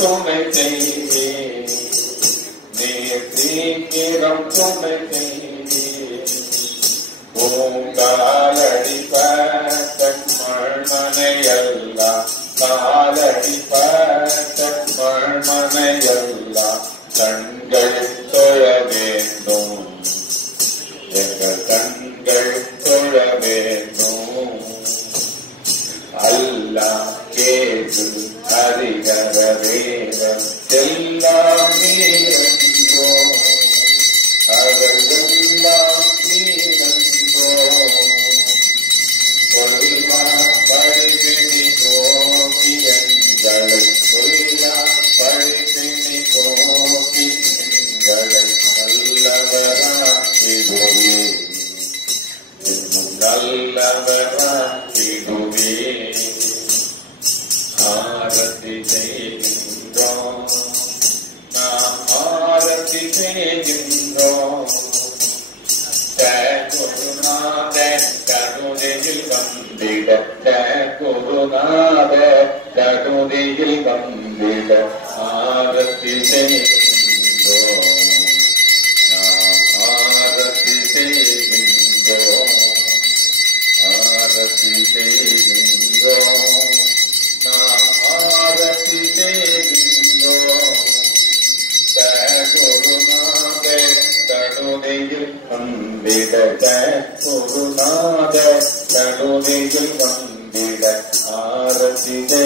துணை செய்வேன் நீர் துணை செய்வேன் பூங்காலடி பத்தன் மண்மனையெல்லாம் காலடி பத்தன் கண்கள் தொழ வேண்டும் எங்கள் கண்கள் தொழ வேண்டும் அல்லா கேட்டு ஹரிகர வேதம் எல்லாம் நீரன்றோ വിടറ്റ കുറുനാഥ കടുതിയിൽ വന്നിട ആരത്തി ചെയ്യുന്നോ ആരത്തി ചെയ്യുന്നോ ആരത്തി ചെയ്യുന്നോ ആരത്തി ചെയ്യുന്നോ കടുതിയിൽ വന്നിട കുറുനാഥ குருநாத வந்திட ஆரசிதே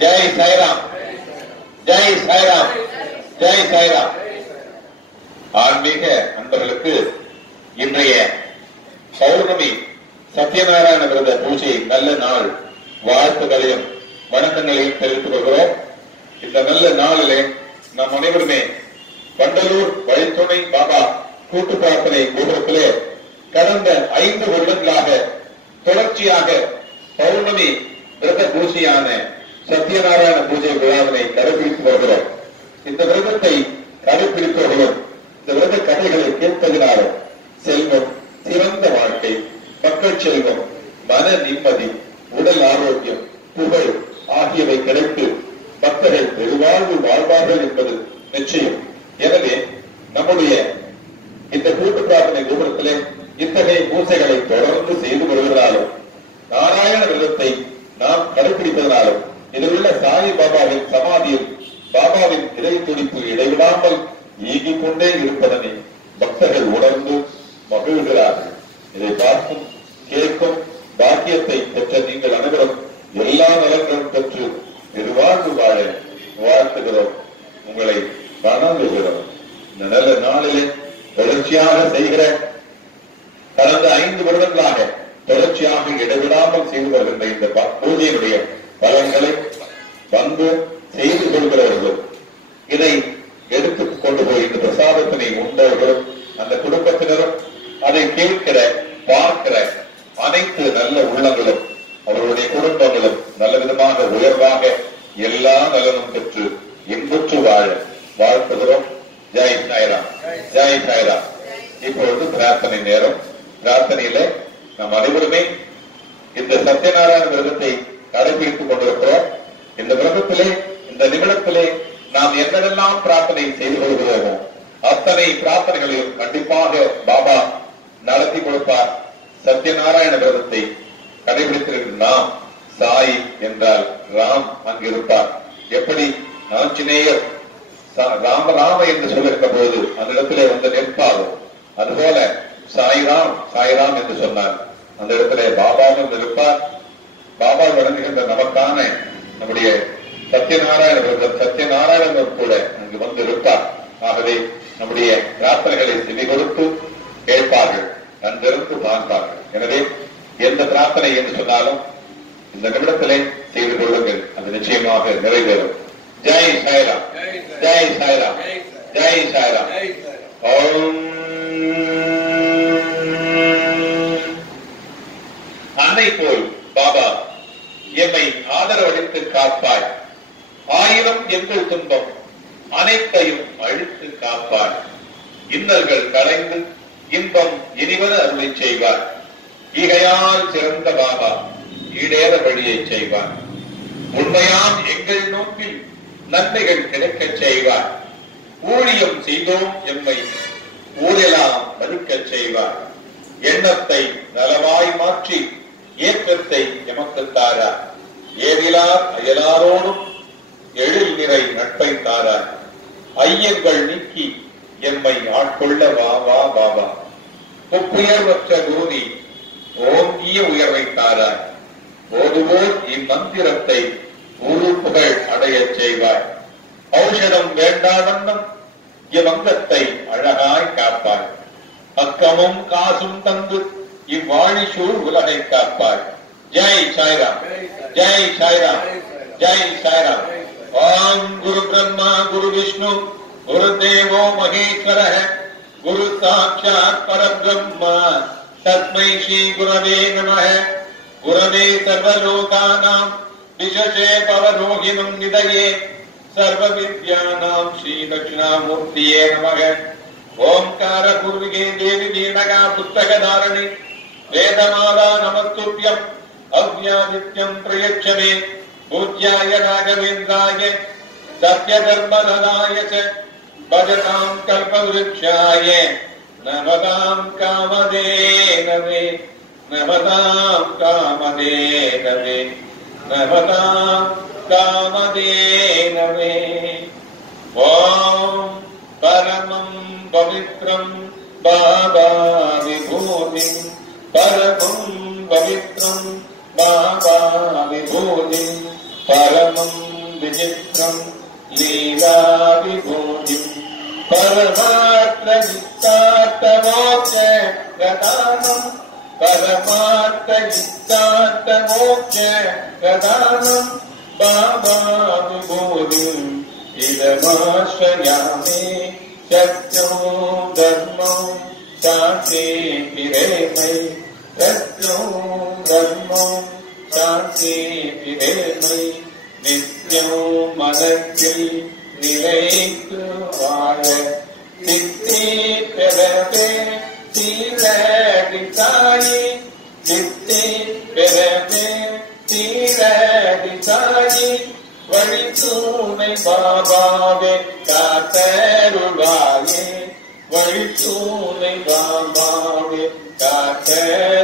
ஜெய் சாய்ராம் ஜெய் சாய்ராம் ஜெய் சாய்ராம் ஆன்மீக அன்பர்களுக்கு இன்றைய பௌர்ணமி சத்யநாராயண விரத பூஜை நல்ல நாள். வாழ்த்துகளையும் வணக்கங்களையும் தெரிவித்துக் கொள்கிறோம். இந்த நல்ல நாளிலே நாம் அனைவருமே வண்டலூர் வழித்துணை பாபா கூட்டு பிரார்த்தனை கோபுரத்திலே கடந்த ஐந்து வருடங்களாக தொடர்ச்சியாக பௌர்ணமி விரத பூஜையான சத்யநாராயண பூஜை விழாவினை கடைபிடித்து வருகிறோம். இந்த விரதத்தை கடைபிடித்து வருகிறோம் உயர்வாக உயர்வாக எல்லா நலனும் பெற்று இன்புற்று வாழ வாழ்த்துகிறோம். ஜாய் சாய்ராம். ஜாய் சாய்ராம். இப்பொழுது பிரார்த்தனை நேரம். பிரார்த்தனையில நம் அனைவருமே இந்த சத்யநாராயண விரதத்தை கடைபிடித்துக் கொண்டிருக்கிறோம். இந்த விரதத்திலே இந்த நிமிடத்திலே நாம் என்னவெல்லாம் பிரார்த்தனை செய்து கொள்கிறோமோ அத்தனை பிரார்த்தனைகளையும் கண்டிப்பாக பாபா நடத்தி கொடுப்பார். சத்யநாராயண விரதத்தை கடைபிடித்திருக்கிற நாம் சாய் என்றால் ராம் அங்கிருப்பார். எப்படி? ஆஞ்சநேயர் ராம ராம என்று சொல்லிருக்க போது அந்த இடத்திலே வந்து நிற்பாரோ? அதுபோல சாய்ராம் சாய்ராம் என்று சொன்னார். அந்த இடத்திலே பாபாவும் இருப்பார். பாபா வழங்குகின்ற நமக்கான நம்முடைய சத்யநாராயண விரதம் சத்யநாராயணன் கூட அங்கு வந்து இருப்பார். ஆகவே நம்முடைய பிரார்த்தனைகளை செவி கொடுத்து கேட்பார்கள் நன்றிருந்து பார்ப்பார்கள். எனவே எந்த பிரார்த்தனை என்று சொன்னாலும் இந்த நிமிடத்திலே செய்து கொள்ளுங்கள். அது நிச்சயமாக நிறைவேறும். ஜெய் சாய்ராம். ஜெய் சாய்ராம். ஜெய் சாய்ராம். ஓம். அன்னை போல் பாபா எம்மை ஆதரவளித்து காப்பாய் ஆயிரம் எங்கள் துன்பம் அனைத்தையும் அழித்து காப்பாய் இன்னல்கள் களைந்து இன்பம் இனிவர அருளை செய்வார். இகையால் சிறந்த பாபா. ஈடேற வழியை செய்வார். உண்மையாம் எங்கள் நோக்கில் நன்மைகள் கிடைக்க செய்வார். ஊழியம் செய்தோம் எம்மை ஊரெல்லாம் மறுக்க செய்வார். எண்ணத்தை நலவாய் மாற்றி ஏற்றத்தை எமக்கு தாரார். ஏதிலார் அயலாரோடும் எழில் நிறை நட்பை தாரார். ஐயங்கள் நீக்கி எம்மை ஆட்கொள்ள வா வா பாபா ஒப்புயர்வற்ற குருதி ஓங்கிய உயர்வை தாரார். ஓதுவோர் இம்மந்திரத்தை ஒரு புகழ் அடையச் செய்வார். ஔஷதம் வேண்டாவண்ணம் இவ்வங்கத்தை அழகாய் காப்பார். பக்கமும் காசும் தந்து இவ்வாழிசூர் உலகை காப்பார். ஜெய் சாய்ராம் ஜெய் சாய்ராம் ஜெய் சாய்ராம். ஓம் குரு பிரம்மா குரு விஷ்ணு குரு தேவோ மகேஸ்வர குரு சாட்சாத் பரபிரம்மா. தஸ்மை ஸ்ரீ குரவே நமः गुरवे सर्वलोकानां पुरवे पवरोहिणं विशसे सर्वविद्यानां सर्वीदक्ष्णामूर्तिये नमः। ओङ्कारपूर्विगे देवि दे पुस्तकधारणि वेदमाला नमस्तुभ्यम् अव्यादित्यम् प्रयच्छने पूज्याय राघवेन्द्राय सत्य च भजताम् कल्पवृक्षाय नमताम् कामदे नमे नमता कामदेन नमता कामदेन मे वा परमं पवित्रं बाबा विभूतिं परमं पवित्रं बाबा विभूतिं परमं विचित्रं लीला विभूतिम् परमात्रितावोचानम् परपात्रित्ता तोचनं इदमाश्वयामे सत्यो धर्मो चाते पिरेमयि तस्यो नित्यौ चाते पिरेमयि नित्यो मद्रै निलयते சீரடி தாயி சித்தி பெறவே சீரடி தாயி வழி தூணை பாபாவே காத்தருளாயே வழி தூணை பாபாவே காத்தருளாயே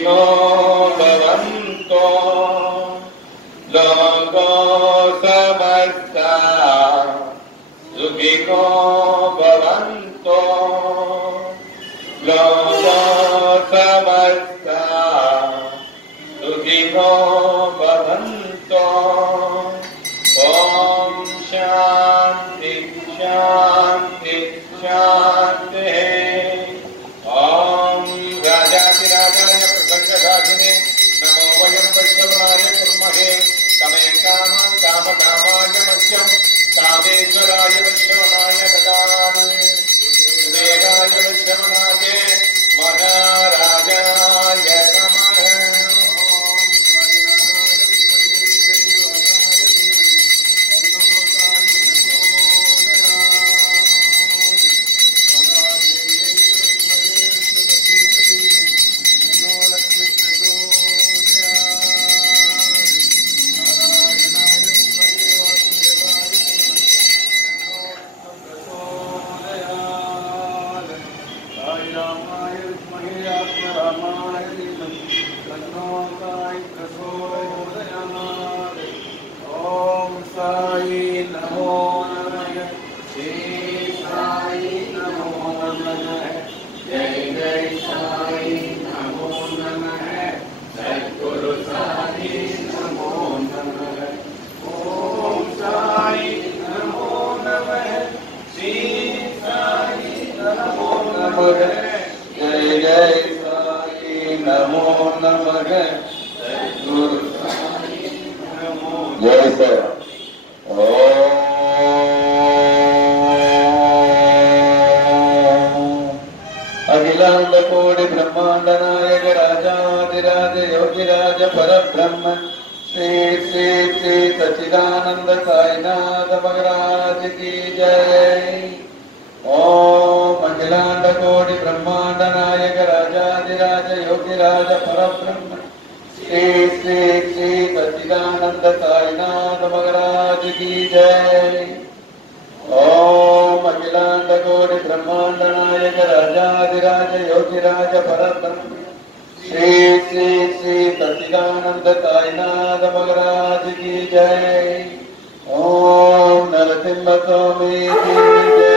Signore. ஜெய் சார் அகிலாண்ட கோடி பிரம்மாண்ட நாயக ராஜாதிராஜ யோகிராஜ பரபிரம்ம ஸ்ரீ ஸ்ரீ ஸ்ரீ சச்சிதானந்த சாய்நாத மகராஜ் साईनाथ महाराज की जय। ओम अखिलांड कोटि ब्रह्मांड नायक राजाधिराज योगिराज परब्रह्म। श्री श्री श्री सच्चिदानंद साईनाथ महाराज की जय। ओम नरसिंह स्वामी की जय।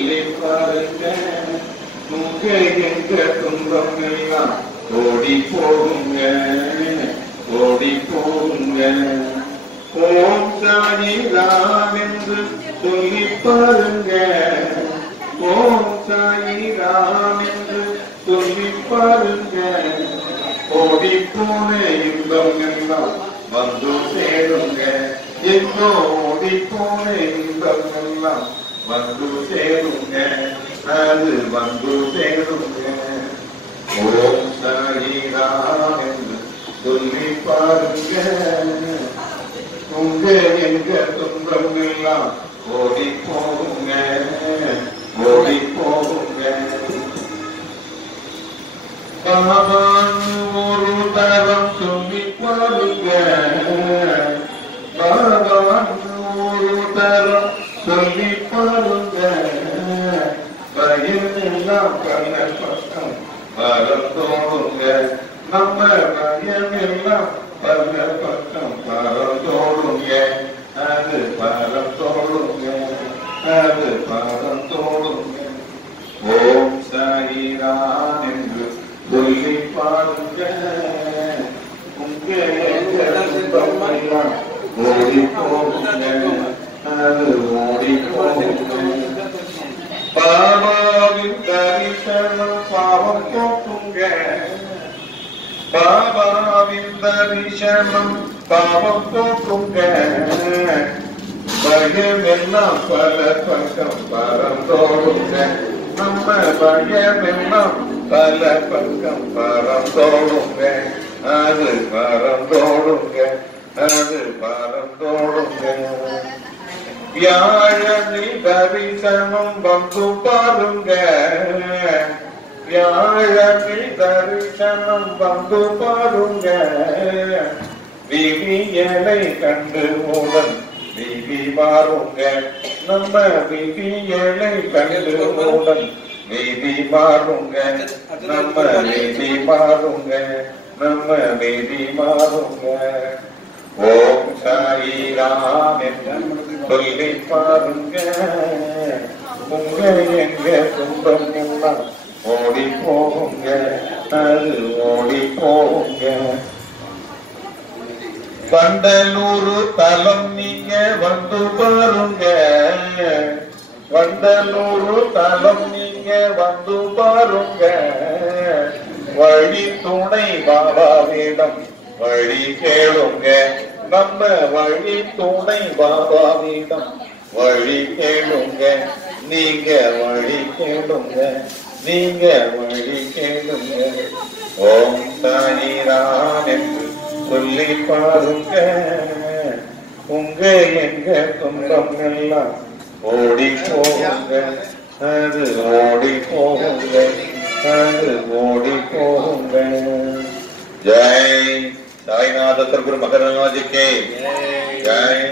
சொல்லி பாருங்க உங்க என்ற துன்பம் எல்லாம் ஓடி போகுங்க ஓடி போகுங்க ஓம் சாயி ராம் என்று சொல்லி பாருங்க ஓம் சாயி ராம் என்று சொல்லி பாருங்க ஓடி போன இன்பம் எல்லாம் வந்து சேருங்க எங்கோ ஓடி போன இன்பம் எல்லாம் வந்து சேருங்க அது வந்து சேருங்க ஓம் சாயிராம் என்று சொல்லி பாருங்க உங்க எங்க துன்பம் எல்லாம் ஓடி போகும் தரிசனம் பாவம் போக்குங்க பயம் எல்லாம் பல பக்கம் பறந்தோடுங்க நம்ம பயம் எல்லாம் பல பக்கம் பறந்தோடுங்க அது பறந்தோடுங்க அது பறந்தோடுங்க வியாழனில் தரிசனம் வந்து பாருங்க வியாழனில் தரிசனம் வந்து பாருங்க விதியலை கண்டு மூடன் விதி மாறுங்க. நம்ம விதியலை கண்டு மூடன் விதி மாறுங்க. நம்ம விதி மாறுங்க நம்ம விதி மாறுங்க. ஓம் சாயிராம் என்று சொல்லி பாருங்க உங்க எங்க துன்பம் எல்லாம் ஓடி போங்க அது ஓடி போங்க வண்டலூர் தலம் நீங்க வந்து பாருங்க வண்டலூர் தலம் நீங்க வந்து பாருங்க வழி துணை பாபாவிடம் வழி கேளுங்க நம்ம வழி துணை பாபாவிடம் வழி கேளுங்க நீங்க வழி கேளுங்க நீங்க வழி கேளுங்க ஓம் சாயிராம் என்று சொல்லி பாருங்க உங்க எங்க துன்பம் எல்லாம் ஓடி போகுங்க அது ஓடி போகுங்க அது ஓடி போகுங்க ஜெய். சாய்நாத சர்க்குரு மகராஜுக்கே ஜெய்.